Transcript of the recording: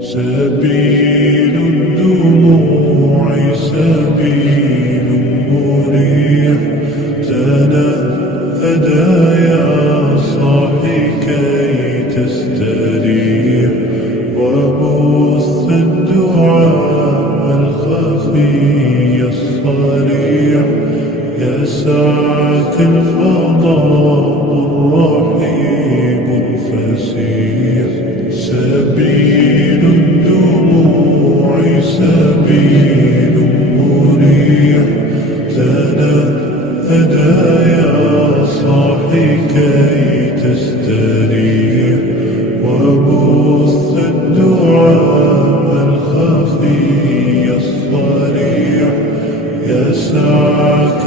سبيل الدموع سبيل مريح، تنهدى يا صاحي كي تستريح، وبث الدعاء الخفي الصريح، يسعك الفضاء الرحيم الفسيح. سبيل الدموع سبيل مريح، تنهدى يا صاحي كي تستريح، وبث الدعاء الخفي الصريح، يسعك